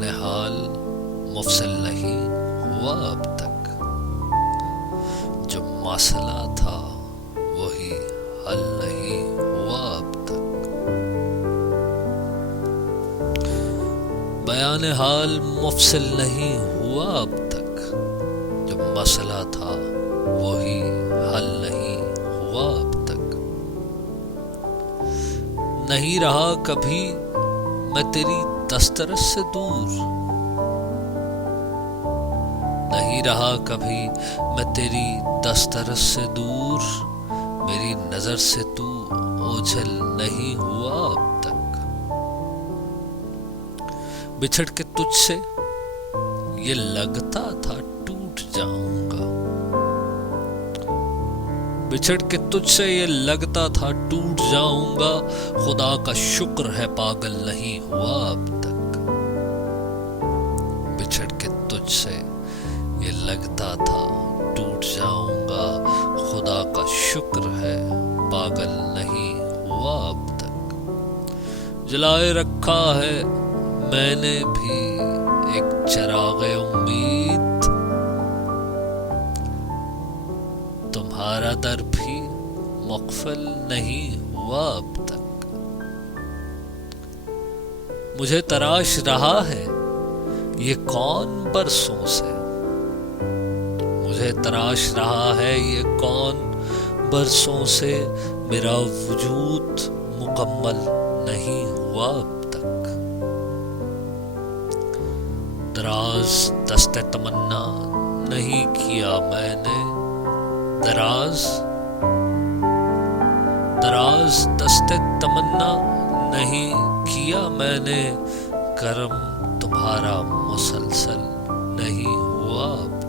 بیان حال مفصل نہیں ہوا اب تک، جو مسئلہ تھا وہی حل نہیں ہوا اب تک۔ بیان حال مفصل نہیں ہوا اب تک، جو مسئلہ تھا وہی حل نہیں ہوا اب تک۔ نہیں رہا کبھی میں تیری دسترس سے دور، نہیں رہا کبھی میں تیری دسترس سے دور، میری نظر سے تو اوجھل نہیں ہوا اب تک۔ بچھڑ کے تجھ سے یہ لگتا تھا ٹوٹ جاؤں گا، بچھڑ کے تجھ سے یہ لگتا تھا ٹوٹ جاؤں گا، خدا کا شکر ہے پاگل نہیں ہوا اب تک۔ بچھڑ کے تجھ سے یہ لگتا تھا ٹوٹ جاؤں گا، خدا کا شکر ہے پاگل نہیں ہوا اب تک۔ جلائے رکھا ہے میں نے بھی ایک چراغ امید، تمہارا در بھی مقفل نہیں ہوا اب تک۔ مجھے تراش رہا ہے یہ کون برسوں سے، مجھے تراش رہا ہے یہ کون برسوں سے، میرا وجود مکمل نہیں ہوا اب تک۔ دراز دست تمنا نہیں کیا میں نے، دراز دست تمنا نہیں کیا میں نے، کرم تمہارا مسلسل نہیں ہوا اب